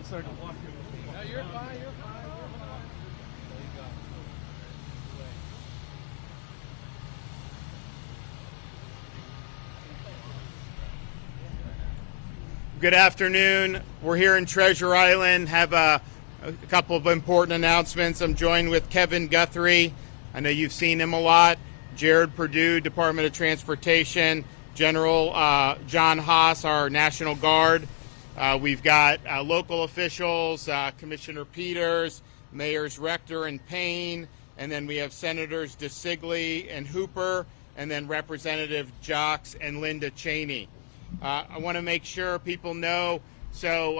I'm sorry. No, you're fine. You're fine. There you go. Good afternoon. We're here in Treasure Island. Have a couple of important announcements. I'm joined with Kevin Guthrie. I know you've seen him a lot. Jared Perdue, Department of Transportation. General John Haas, our National Guard. We've got local officials, Commissioner Peters, Mayors Rector and Payne, and then we have Senators DeSigley and Hooper, and then Representative Jocks and Linda Cheney. I want to make sure people know. So,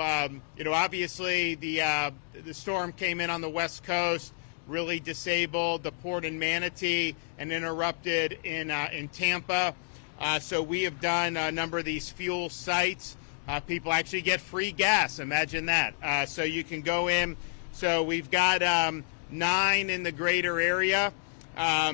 obviously the storm came in on the West Coast, really disabled the port in Manatee and interrupted in Tampa. So we have done a number of these fuel sites. People actually get free gas. Imagine that. So you can go in. So we've got 9 in the greater area,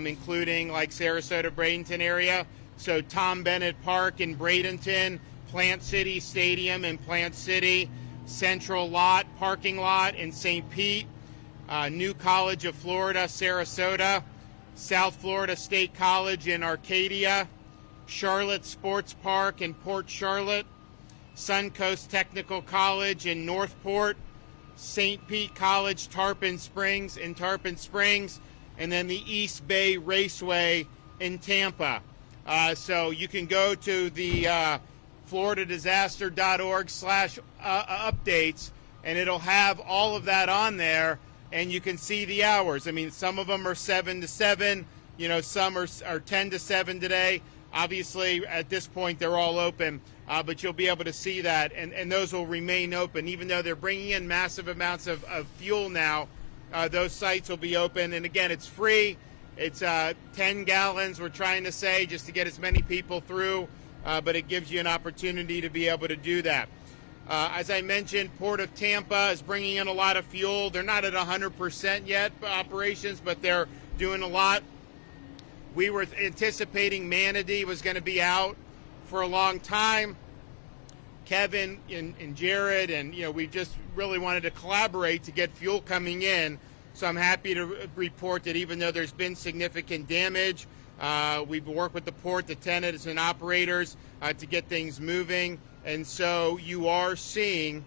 including like Sarasota, Bradenton area. So Tom Bennett Park in Bradenton, Plant City Stadium in Plant City, Central Lot parking lot in St. Pete, New College of Florida, Sarasota, South Florida State College in Arcadia, Charlotte Sports Park in Port Charlotte, Suncoast Technical College in Northport, St. Pete College Tarpon Springs in Tarpon Springs, and then the East Bay Raceway in Tampa. So you can go to the floridadisaster.org/updates, and it'll have all of that on there, and you can see the hours. I mean, some of them are 7 to 7, some are 10 to 7 today. Obviously, at this point, they're all open, but you'll be able to see that, and those will remain open. Even though they're bringing in massive amounts of fuel now, those sites will be open, and again, it's free. It's 10 gallons, we're trying to say, just to get as many people through, but it gives you an opportunity to be able to do that. As I mentioned, Port of Tampa is bringing in a lot of fuel. They're not at 100% yet, operations, but they're doing a lot. We were anticipating Manatee was going to be out for a long time. Kevin and Jared, and we just really wanted to collaborate to get fuel coming in. So I'm happy to report that even though there's been significant damage, we've worked with the port, the tenants and operators to get things moving. And so you are seeing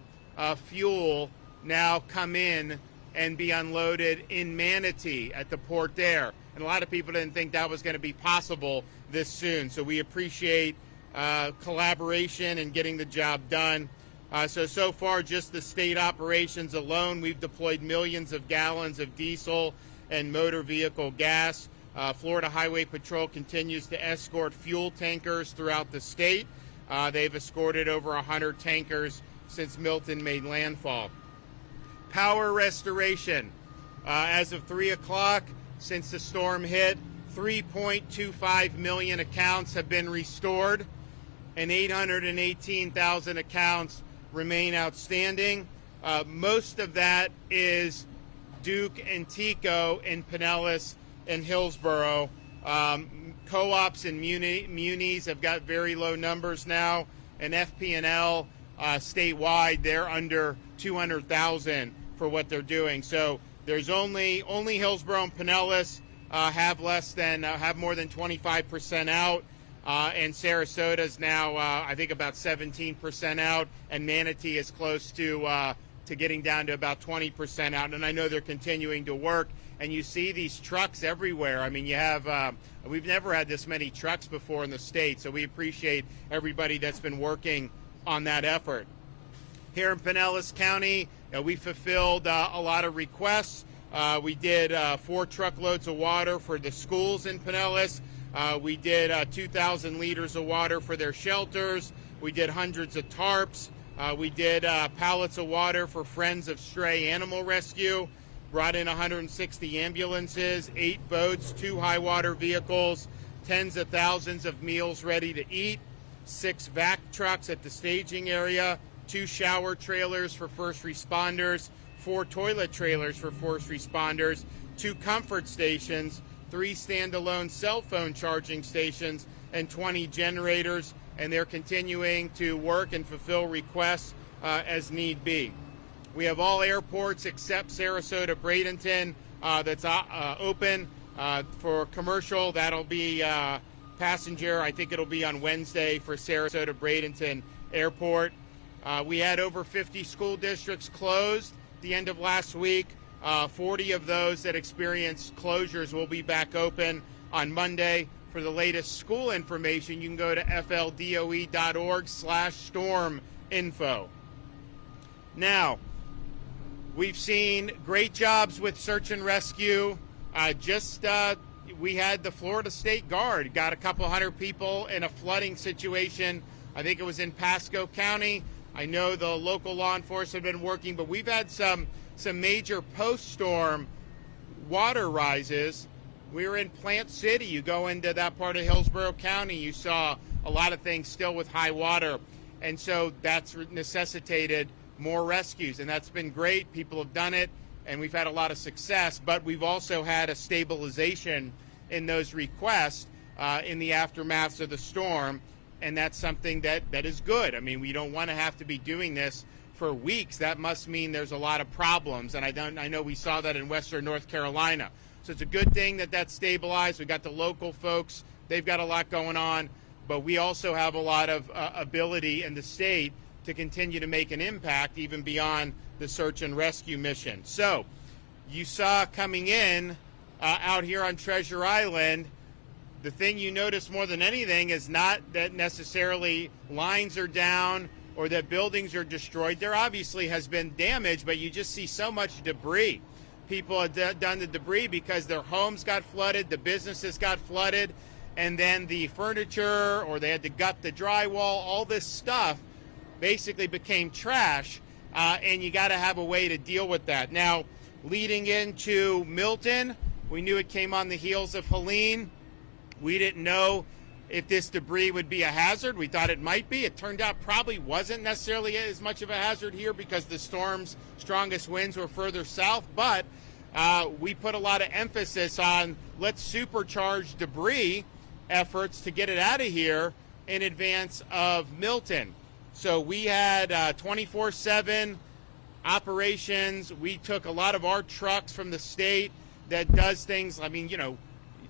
fuel now come in and be unloaded in Manatee at the port there. And a lot of people didn't think that was going to be possible this soon. So we appreciate collaboration and getting the job done. So far, just the state operations alone, we've deployed millions of gallons of diesel and motor vehicle gas. Florida Highway Patrol continues to escort fuel tankers throughout the state. They've escorted over 100 tankers since Milton made landfall. Power restoration. As of 3 o'clock, since the storm hit, 3.25 million accounts have been restored, and 818,000 accounts remain outstanding. Most of that is Duke and Tico in Pinellas and Hillsborough. Co-ops and munis have got very low numbers now, and FP&L statewide, they're under 200,000 for what they're doing. So there's only Hillsborough and Pinellas have more than 25% out. And Sarasota's now, I think, about 17% out, and Manatee is close to getting down to about 20% out. And I know they're continuing to work, and you see these trucks everywhere. I mean, you have, we've never had this many trucks before in the state, so we appreciate everybody that's been working on that effort. Here in Pinellas County, we fulfilled a lot of requests. We did 4 truckloads of water for the schools in Pinellas. We did 2,000 liters of water for their shelters. We did hundreds of tarps. We did pallets of water for Friends of Stray Animal Rescue. Brought in 160 ambulances, 8 boats, 2 high water vehicles, tens of thousands of meals ready to eat, 6 vac trucks at the staging area, 2 shower trailers for first responders, 4 toilet trailers for first responders, 2 comfort stations, 3 standalone cell phone charging stations, and 20 generators, and they're continuing to work and fulfill requests as need be. We have all airports except Sarasota, Bradenton that's open for commercial. That'll be passenger. I think it'll be on Wednesday for Sarasota, Bradenton Airport. We had over 50 school districts closed at the end of last week. 40 of those that experienced closures will be back open on Monday. For the latest school information, you can go to fldoe.org/storm info. Now, we've seen great jobs with search and rescue. We had the Florida State Guard, got a couple hundred people in a flooding situation. I think it was in Pasco County. I know the local law enforcement have been working, but we've had some major post-storm water rises. We were in Plant City. You go into that part of Hillsborough County, you saw a lot of things still with high water. And so that's necessitated more rescues, and that's been great. People have done it, and we've had a lot of success, but we've also had a stabilization in those requests in the aftermath of the storm, and that's something that is good. I mean, we don't want to have to be doing this for weeks. That must mean there's a lot of problems, and I know we saw that in Western North Carolina. So it's a good thing that that's stabilized. We got the local folks. They've got a lot going on, but we also have a lot of ability in the state to continue to make an impact even beyond the search and rescue mission. So you saw coming in out here on Treasure Island, the thing you notice more than anything is not that necessarily lines are down or that buildings are destroyed. There obviously has been damage, but you just see so much debris. People have done the debris because their homes got flooded, the businesses got flooded, and then the furniture, or they had to gut the drywall, all this stuff basically became trash, and you got to have a way to deal with that. Now, leading into Milton, we knew it came on the heels of Helene. We didn't know if this debris would be a hazard. We thought it might be. It turned out probably wasn't necessarily as much of a hazard here because the storm's strongest winds were further south, but we put a lot of emphasis on let's supercharge debris efforts to get it out of here in advance of Milton. So we had 24/7 operations. We took a lot of our trucks from the state that does things. I mean, you know,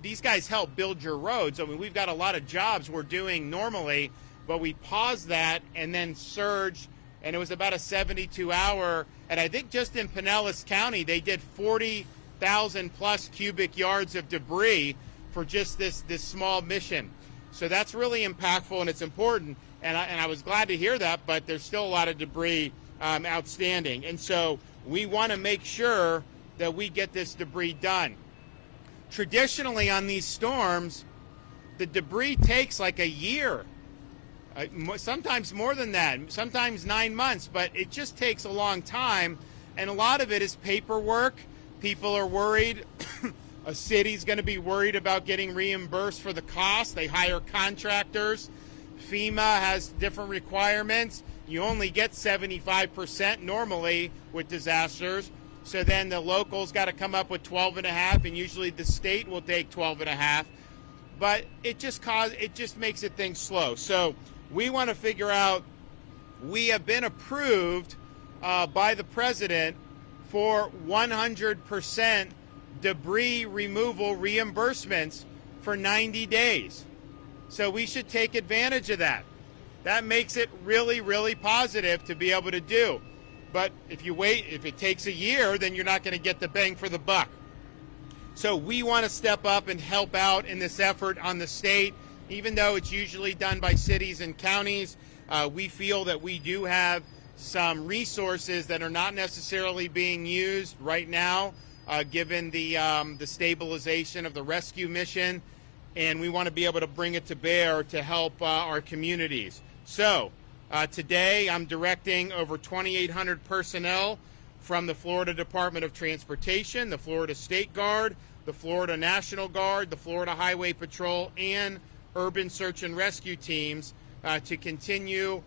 these guys help build your roads. I mean, we've got a lot of jobs we're doing normally, but we paused that and then surged, and it was about a 72-hour. And I think just in Pinellas County, they did 40,000 plus cubic yards of debris for just this small mission. So that's really impactful and it's important. And I was glad to hear that, but there's still a lot of debris outstanding. And so we want to make sure that we get this debris done. Traditionally on these storms, the debris takes like a year, sometimes more than that, sometimes 9 months, but it just takes a long time. And a lot of it is paperwork. People are worried. A city's going to be worried about getting reimbursed for the cost. They hire contractors. FEMA has different requirements. You only get 75% normally with disasters. So then the locals got to come up with 12.5, and usually the state will take 12.5. But it just makes it things slow. So we want to figure out. We have been approved by the president for 100% debris removal reimbursements for 90 days. So we should take advantage of that. That makes it really, really positive to be able to do. But if you wait, if it takes a year, then you're not going to get the bang for the buck. So we want to step up and help out in this effort on the state. Even though it's usually done by cities and counties, we feel that we do have some resources that are not necessarily being used right now, given the stabilization of the rescue mission. And we want to be able to bring it to bear to help our communities. So today I'm directing over 2,800 personnel from the Florida Department of Transportation, the Florida State Guard, the Florida National Guard, the Florida Highway Patrol, and urban search and rescue teams to continue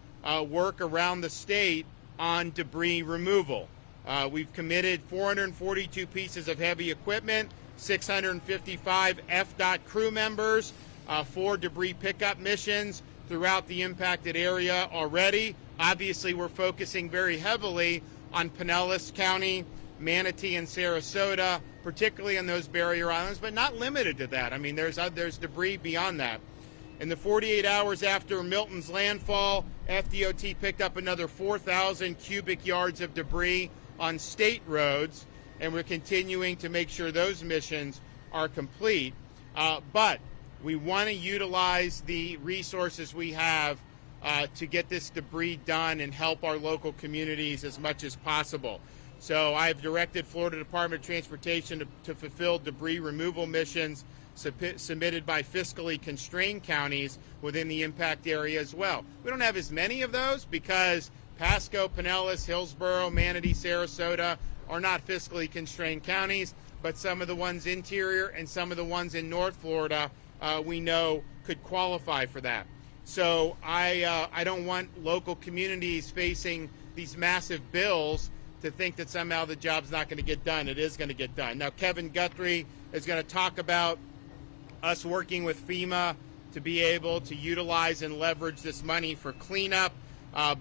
work around the state on debris removal. We've committed 442 pieces of heavy equipment, 655 FDOT crew members, 4 debris pickup missions throughout the impacted area already. Obviously, we're focusing very heavily on Pinellas County, Manatee, and Sarasota, particularly on those barrier islands, but not limited to that. I mean, there's debris beyond that. In the 48 hours after Milton's landfall, FDOT picked up another 4,000 cubic yards of debris on state roads, and we're continuing to make sure those missions are complete. But we want to utilize the resources we have to get this debris done and help our local communities as much as possible. So I've directed Florida Department of Transportation to fulfill debris removal missions submitted by fiscally constrained counties within the impact area as well. We don't have as many of those because Pasco, Pinellas, Hillsborough, Manatee, Sarasota are not fiscally constrained counties, but some of the ones interior and some of the ones in North Florida we know could qualify for that. So I don't want local communities facing these massive bills to think that somehow the job's not going to get done. It is going to get done. Now, Kevin Guthrie is going to talk about us working with FEMA to be able to utilize and leverage this money for cleanup.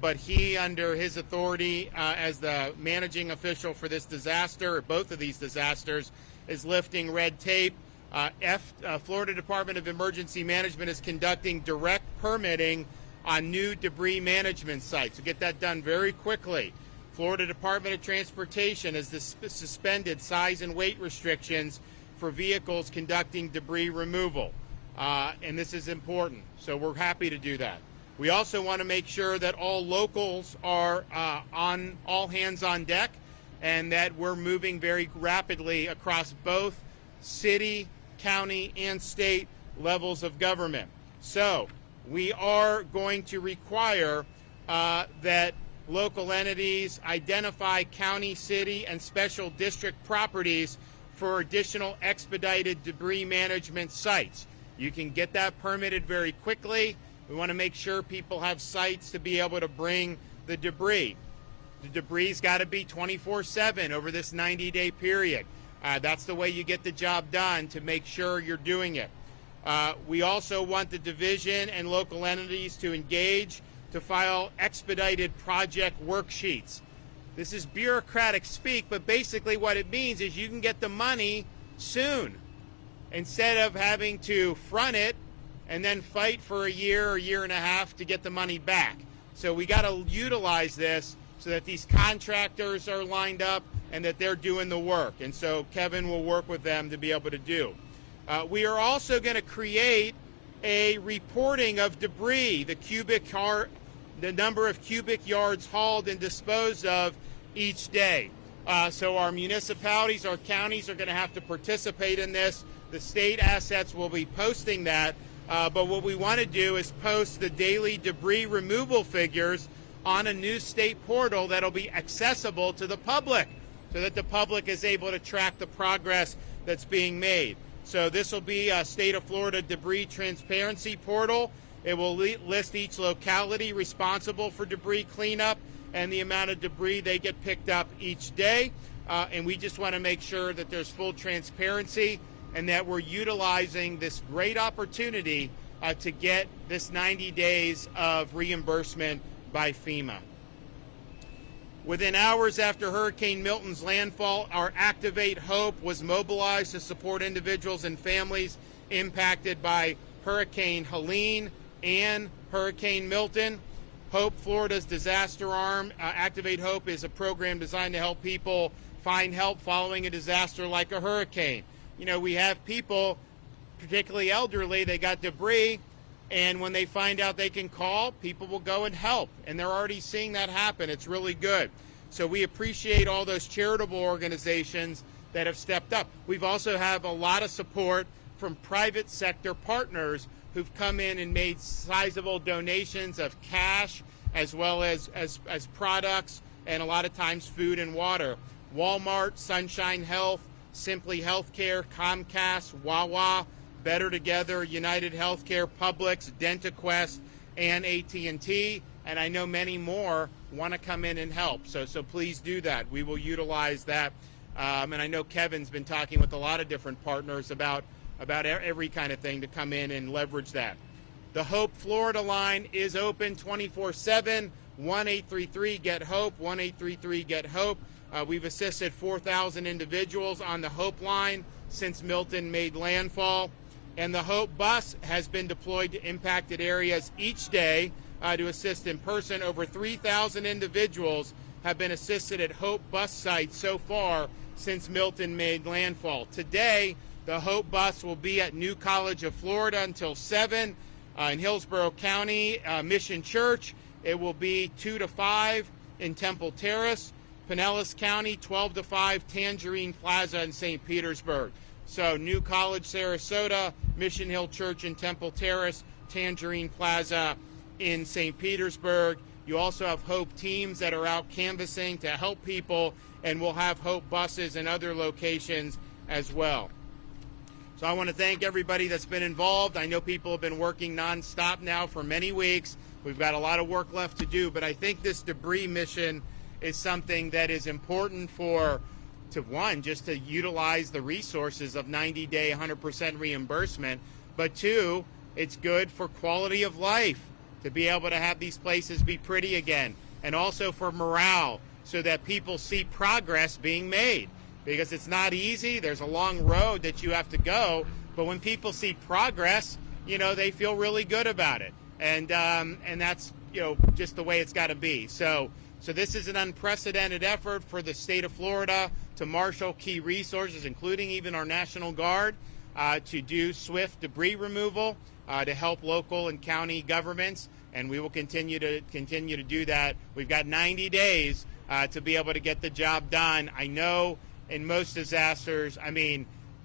But he, under his authority as the managing official for this disaster, both of these disasters, is lifting red tape. Florida Department of Emergency Management is conducting direct permitting on new debris management sites. So get that done very quickly. Florida Department of Transportation has suspended size and weight restrictions for vehicles conducting debris removal. And this is important, so we're happy to do that. We also want to make sure that all locals are on all hands on deck and that we're moving very rapidly across both city, county, and state levels of government. So we are going to require that local entities identify county, city, and special district properties for additional expedited debris management sites. You can get that permitted very quickly. We want to make sure people have sites to be able to bring the debris. The debris's got to be 24/7 over this 90-day period. That's the way you get the job done, to make sure you're doing it. We also want the division and local entities to engage to file expedited project worksheets. This is bureaucratic speak, but basically what it means is you can get the money soon instead of having to front it and then fight for a year or year and a half to get the money back. So we got to utilize this so that these contractors are lined up and that they're doing the work. And so Kevin will work with them to be able to do. We are also going to create a reporting of debris, the number of cubic yards hauled and disposed of each day. So our municipalities, our counties are going to have to participate in this. The state assets will be posting that. But what we want to do is post the daily debris removal figures on a new state portal that'll be accessible to the public so that the public is able to track the progress that's being made. So this will be a State of Florida Debris Transparency Portal. It will list each locality responsible for debris cleanup and the amount of debris they get picked up each day. And we just want to make sure that there's full transparency and that we're utilizing this great opportunity to get this 90 days of reimbursement by FEMA. Within hours after Hurricane Milton's landfall, our Activate Hope was mobilized to support individuals and families impacted by Hurricane Helene and Hurricane Milton. Hope, Florida's disaster arm, Activate Hope is a program designed to help people find help following a disaster like a hurricane. You know, we have people, particularly elderly, they got debris, and when they find out they can call, people will go and help. And they're already seeing that happen. It's really good. So we appreciate all those charitable organizations that have stepped up. We've also have a lot of support from private sector partners who've come in and made sizable donations of cash as well as products and a lot of times food and water. Walmart, Sunshine Health, Simply Healthcare, Comcast, Wawa, Better Together, United Healthcare, Publix, DentaQuest, and AT&T, and I know many more want to come in and help. So please do that. We will utilize that. And I know Kevin's been talking with a lot of different partners about every kind of thing to come in and leverage that. The Hope Florida line is open 24/7. 1-833-GET-HOPE, 1-833-GET-HOPE. We've assisted 4,000 individuals on the Hope line since Milton made landfall. And the Hope bus has been deployed to impacted areas each day to assist in person. Over 3,000 individuals have been assisted at Hope bus sites so far since Milton made landfall. Today, the Hope bus will be at New College of Florida until 7 in Hillsborough County, Mission Church. It will be 2 to 5 in Temple Terrace. Pinellas County, 12 to 5, Tangerine Plaza in St. Petersburg. So New College, Sarasota, Mission Hill Church in Temple Terrace, Tangerine Plaza in St. Petersburg. You also have Hope teams that are out canvassing to help people, and we'll have Hope buses in other locations as well. So I want to thank everybody that's been involved. I know people have been working nonstop now for many weeks. We've got a lot of work left to do, but I think this debris mission is something that is important just to utilize the resources of 90-day 100% reimbursement, but two, it's good for quality of life to be able to have these places be pretty again, and also for morale so that people see progress being made, because it's not easy. There's a long road that you have to go, but when people see progress, they feel really good about it, and that's just the way it's got to be. So this is an unprecedented effort for the state of Florida to marshal key resources, including even our National Guard, to do swift debris removal to help local and county governments, and we will continue to do that. We've got 90 days to be able to get the job done. I know in most disasters,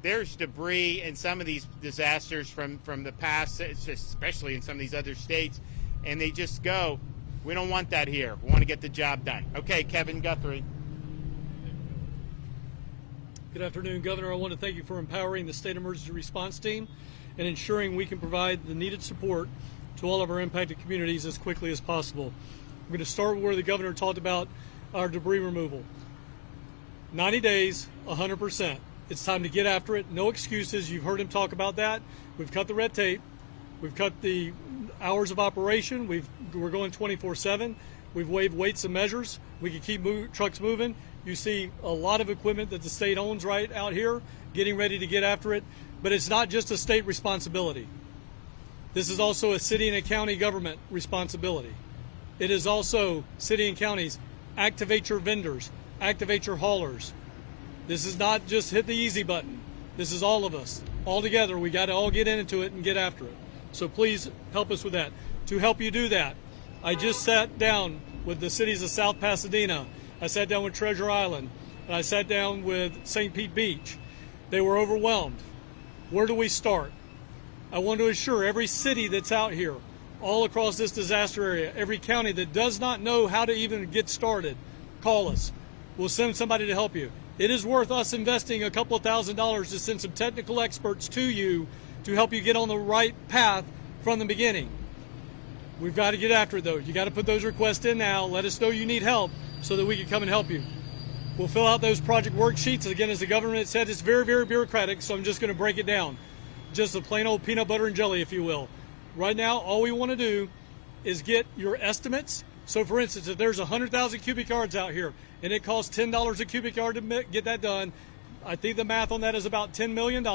there's debris in some of these disasters from the past, especially in some of these other states, and they just go, we don't want that here. We want to get the job done. Okay, Kevin Guthrie. Good afternoon, Governor. I want to thank you for empowering the State Emergency Response Team and ensuring we can provide the needed support to all of our impacted communities as quickly as possible. We're going to start where the Governor talked about our debris removal. 90 days, 100%. It's time to get after it. No excuses. You've heard him talk about that. We've cut the red tape. We've cut the hours of operation. We're going 24/7. We've waived weights and measures. We can keep trucks moving. You see a lot of equipment that the state owns right out here, getting ready to get after it. But it's not just a state responsibility. This is also a city and a county government responsibility. It is also city and counties, activate your vendors, activate your haulers. This is not just hit the easy button. This is all of us. All together, we got to all get into it and get after it. So please help us with that. To help you do that, I just sat down with the cities of South Pasadena. I sat down with Treasure Island, and I sat down with St. Pete Beach. They were overwhelmed. Where do we start? I want to assure every city that's out here, all across this disaster area, every county that does not know how to even get started, call us. We'll send somebody to help you. It is worth us investing a couple of $1,000s to send some technical experts to you to help you get on the right path from the beginning. We've got to get after it, though. You got to put those requests in now. Let us know you need help so that we can come and help you. We'll fill out those project worksheets. Again, as the government said, it's very, very bureaucratic, so I'm just going to break it down. Just a plain old peanut butter and jelly, if you will. Right now, all we want to do is get your estimates. So, for instance, if there's 100,000 cubic yards out here and it costs $10 a cubic yard to get that done, I think the math on that is about $10 million.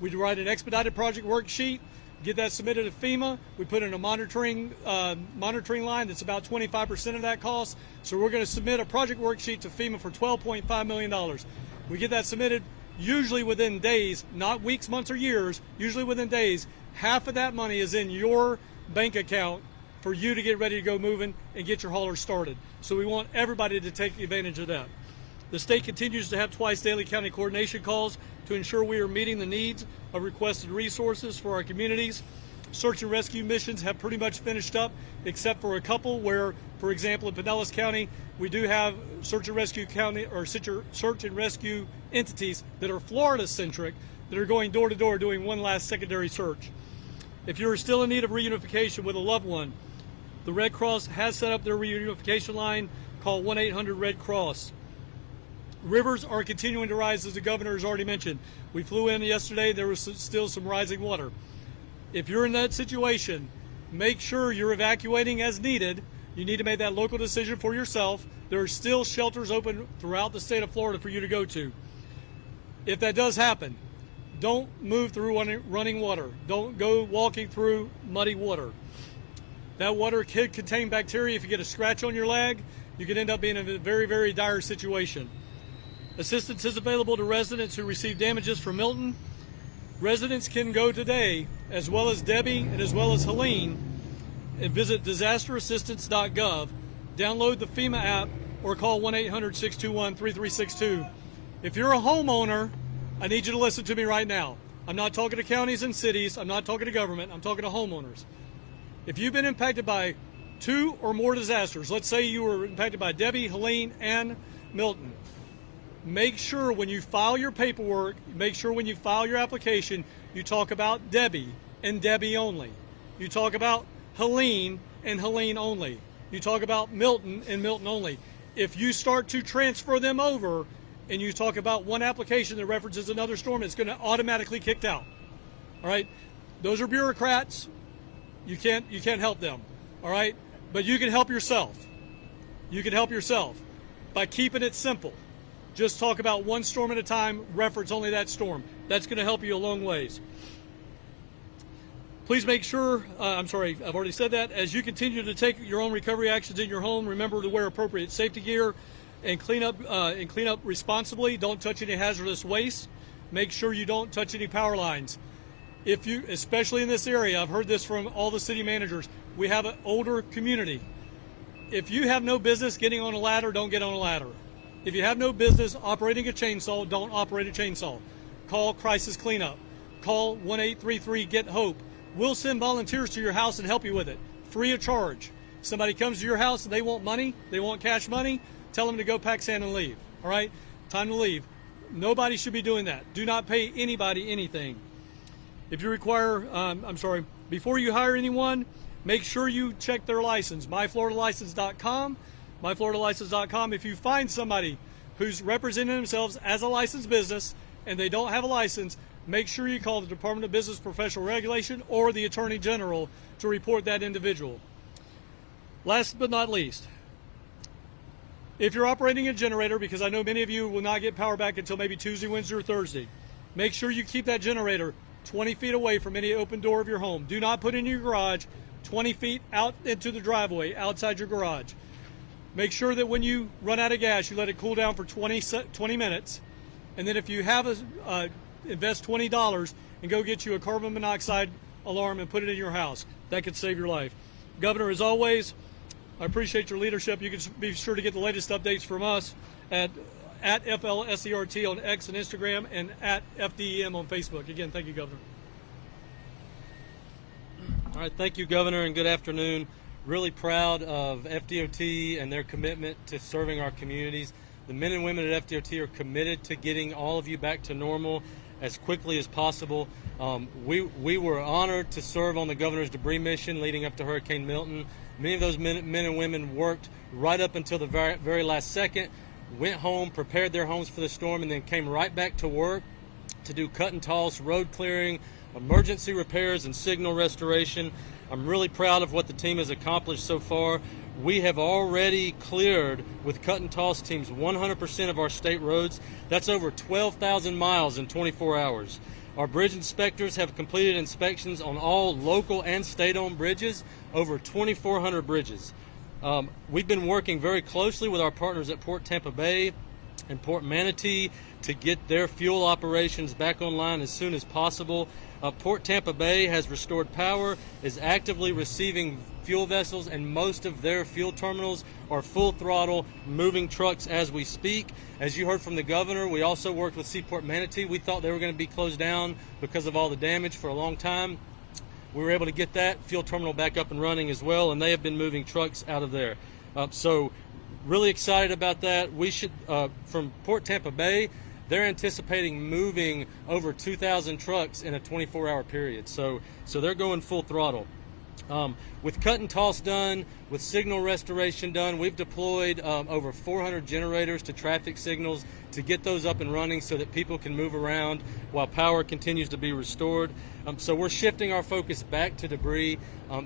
We'd write an expedited project worksheet, get that submitted to FEMA. We put in a monitoring line that's about 25% of that cost. So we're going to submit a project worksheet to FEMA for $12.5 million. We get that submitted usually within days, not weeks, months, or years, usually within days. Half of that money is in your bank account for you to get ready to go moving and get your hauler started. So we want everybody to take advantage of that. The state continues to have twice daily county coordination calls to ensure we are meeting the needs of requested resources for our communities. Search and rescue missions have pretty much finished up, except for a couple where, for example, in Pinellas County, we do have search and rescue entities that are Florida-centric that are going door to door doing one last secondary search. If you're still in need of reunification with a loved one, the Red Cross has set up their reunification line. Call 1-800-RED-CROSS. Rivers are continuing to rise, as the governor has already mentioned. We flew in yesterday. There was still some rising water. If you're in that situation, make sure you're evacuating as needed. You need to make that local decision for yourself. There are still shelters open throughout the state of Florida for you to go to. If that does happen, don't move through running water. Don't go walking through muddy water. That water could contain bacteria. If you get a scratch on your leg, you could end up being in a very, very dire situation. Assistance is available to residents who receive damages from Milton. Residents can go today, as well as Debbie and as well as Helene, and visit disasterassistance.gov, download the FEMA app, or call 1-800-621-3362. If you're a homeowner, I need you to listen to me right now. I'm not talking to counties and cities. I'm not talking to government. I'm talking to homeowners. If you've been impacted by 2 or more disasters, let's say you were impacted by Debbie, Helene, and Milton, make sure when you file your paperwork, make sure when you file your application, you talk about Debbie and Debbie only. You talk about Helene and Helene only. You talk about Milton and Milton only. If you start to transfer them over and you talk about one application that references another storm, it's going to automatically kicked out. All right? Those are bureaucrats. You can't help them. All right? But you can help yourself. You can help yourself by keeping it simple. Just talk about one storm at a time, reference only that storm. That's going to help you a long ways. Please make sure, I've already said that, as you continue to take your own recovery actions in your home, remember to wear appropriate safety gear and clean up responsibly. Don't touch any hazardous waste. Make sure you don't touch any power lines. If you, especially in this area, I've heard this from all the city managers, we have an older community. If you have no business getting on a ladder, don't get on a ladder. If you have no business operating a chainsaw, don't operate a chainsaw. Call Crisis Cleanup. Call 1-833-GET-HOPE. We'll send volunteers to your house and help you with it, free of charge. Somebody comes to your house and they want money, they want cash money, tell them to go pack sand and leave, all right? Time to leave. Nobody should be doing that. Do not pay anybody anything. If you require, before you hire anyone, make sure you check their license, myfloridalicense.com, myfloridalicense.com. If you find somebody who's representing themselves as a licensed business and they don't have a license, make sure you call the Department of Business Professional Regulation or the Attorney General to report that individual. Last but not least, if you're operating a generator, because I know many of you will not get power back until maybe Tuesday, Wednesday, or Thursday, make sure you keep that generator 20 feet away from any open door of your home. Do not put it in your garage 20 feet out into the driveway outside your garage. Make sure that when you run out of gas, you let it cool down for 20 minutes. And then if you have invest $20 and go get you a carbon monoxide alarm and put it in your house. That could save your life. Governor, as always, I appreciate your leadership. You can be sure to get the latest updates from us at FLSERT on X and Instagram and at FDEM on Facebook. Again, thank you, Governor. All right, thank you, Governor, and good afternoon. Really proud of FDOT and their commitment to serving our communities. The men and women at FDOT are committed to getting all of you back to normal as quickly as possible. We were honored to serve on the governor's debris mission leading up to Hurricane Milton. Many of those men and women worked right up until the very last second, went home, prepared their homes for the storm, and then came right back to work to do cut and toss, road clearing, emergency repairs, and signal restoration. I'm really proud of what the team has accomplished so far. We have already cleared, with cut and toss teams, 100% of our state roads. That's over 12,000 miles in 24 hours. Our bridge inspectors have completed inspections on all local and state-owned bridges, over 2,400 bridges. We've been working very closely with our partners at Port Tampa Bay and Port Manatee to get their fuel operations back online as soon as possible. Port Tampa Bay has restored power, is actively receiving fuel vessels, and most of their fuel terminals are full throttle, moving trucks as we speak. As you heard from the governor, we also worked with Seaport Manatee. We thought they were going to be closed down because of all the damage for a long time. We were able to get that fuel terminal back up and running as well, and they have been moving trucks out of there. So really excited about that. We should, from Port Tampa Bay, they're anticipating moving over 2,000 trucks in a 24-hour period. So they're going full throttle. With cut and toss done, with signal restoration done, we've deployed over 400 generators to traffic signals to get those up and running so that people can move around while power continues to be restored. So we're shifting our focus back to debris.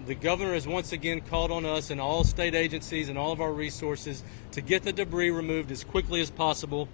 The governor has once again called on us and all state agencies and all of our resources to get the debris removed as quickly as possible.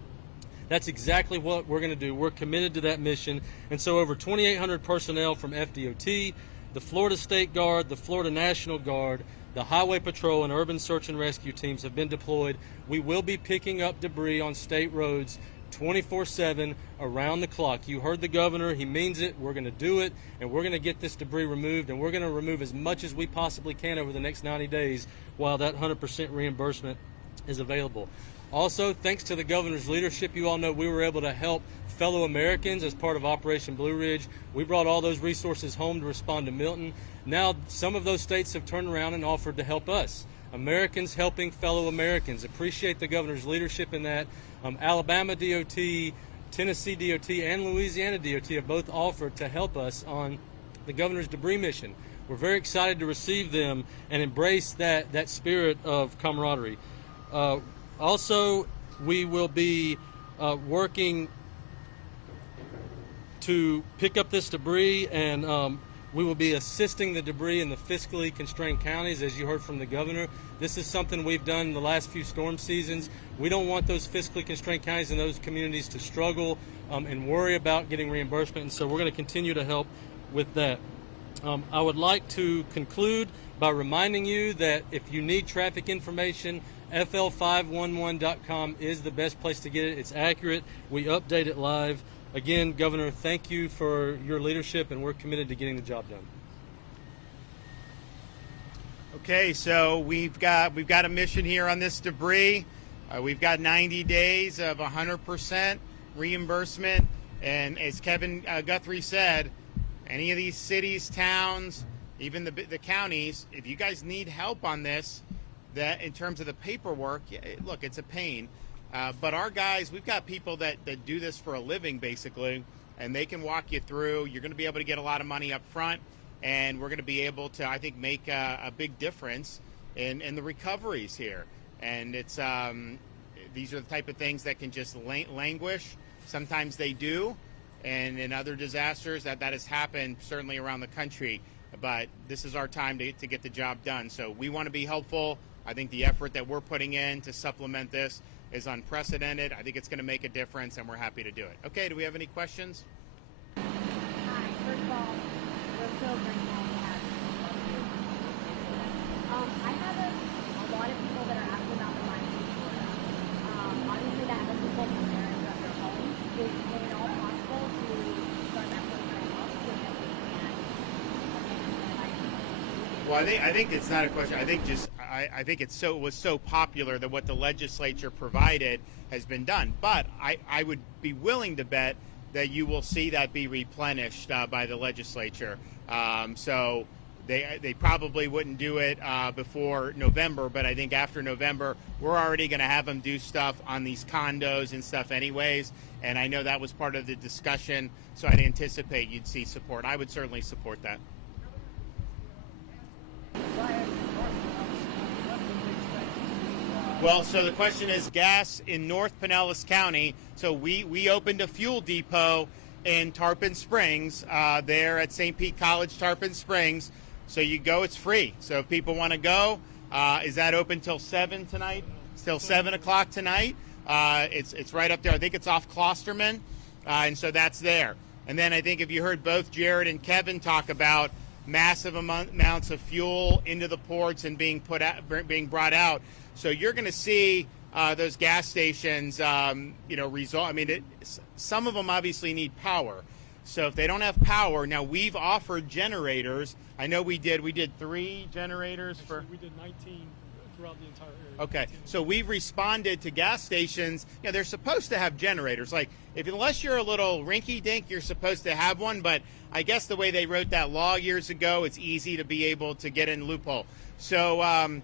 That's exactly what we're going to do. We're committed to that mission. And so over 2,800 personnel from FDOT, the Florida State Guard, the Florida National Guard, the Highway Patrol, and Urban Search and Rescue teams have been deployed. We will be picking up debris on state roads 24/7 around the clock. You heard the governor. He means it. We're going to do it, and we're going to get this debris removed, and we're going to remove as much as we possibly can over the next 90 days while that 100% reimbursement is available. Also, thanks to the governor's leadership, you all know we were able to help fellow Americans as part of Operation Blue Ridge. We brought all those resources home to respond to Milton. Now, some of those states have turned around and offered to help us. Americans helping fellow Americans. Appreciate the governor's leadership in that. Alabama DOT, Tennessee DOT, and Louisiana DOT have both offered to help us on the governor's debris mission. We're very excited to receive them and embrace that spirit of camaraderie. Also, we will be working to pick up this debris, and we will be assisting the debris in the fiscally constrained counties, as you heard from the governor. This is something we've done in the last few storm seasons. We don't want those fiscally constrained counties and those communities to struggle and worry about getting reimbursement, and so we're going to continue to help with that. I would like to conclude by reminding you that if you need traffic information, fl511.com is the best place to get it. It's accurate. We update it live. Again, Governor, thank you for your leadership, and we're committed to getting the job done. Okay, so we've got a mission here on this debris. We've got 90 days of 100% reimbursement, and as Kevin Guthrie said, any of these cities, towns, even the counties, if you guys need help on this, that in terms of the paperwork, look, it's a pain. But our guys, we've got people that do this for a living, basically, and they can walk you through. You're going to be able to get a lot of money up front, and we're going to be able to, I think, make a big difference in the recoveries here. And it's these are the type of things that can just languish. Sometimes they do, and in other disasters that has happened certainly around the country. But this is our time to get the job done. So we want to be helpful. I think the effort that we're putting in to supplement this is unprecedented. I think it's going to make a difference, and we're happy to do it. Okay, do we have any questions? Hi, first of all, we're so grateful to have you. I have a lot of people that are asking about the mining in Florida. Obviously, that has people preparing for their homes. Is it at all possible to start that program up so that we can Well, I think it's not a question. I think it was so popular that what the legislature provided has been done. But I would be willing to bet that you will see that be replenished by the legislature. So they probably wouldn't do it before November, but I think after November, we're already going to have them do stuff on these condos and stuff anyways. And I know that was part of the discussion, so I'd anticipate you'd see support. I would certainly support that. Well, so the question is gas in North Pinellas County. So we opened a fuel depot in Tarpon Springs, there at St. Pete College, Tarpon Springs. So you go, it's free. So if people want to go, is that open till 7 tonight? Till 7 o'clock tonight. It's right up there. I think it's off Klosterman, and so that's there. And then I think if you heard both Jared and Kevin talk about massive amounts of fuel into the ports and being brought out. So you're going to see those gas stations, result. I mean, some of them obviously need power. So if they don't have power, now we've offered generators. I know we did 3 generators for. We did 19 throughout the entire area. Okay, so we've responded to gas stations. They're supposed to have generators. Like, unless you're a little rinky-dink, you're supposed to have one. But I guess the way they wrote that law years ago, it's easy to be able to get in loophole. So a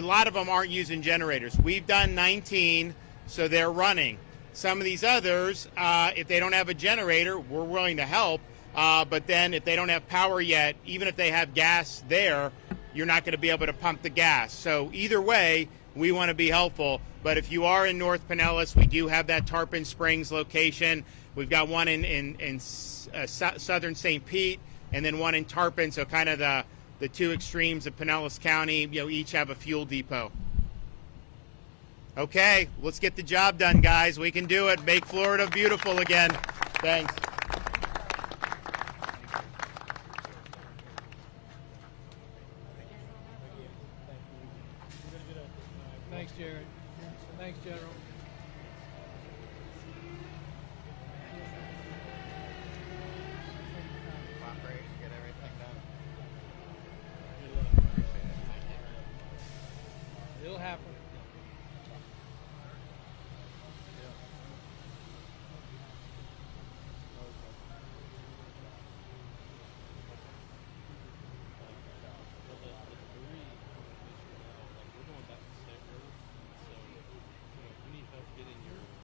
lot of them aren't using generators. We've done 19, so they're running. Some of these others, if they don't have a generator, we're willing to help. But then if they don't have power yet, even if they have gas there, you're not going to be able to pump the gas. So either way, we want to be helpful. But if you are in North Pinellas, we do have that Tarpon Springs location. We've got one in southern St. Pete, and then one in Tarpon. So kind of the two extremes of Pinellas County, each have a fuel depot. Okay, let's get the job done, guys. We can do it. Make Florida beautiful again. Thanks.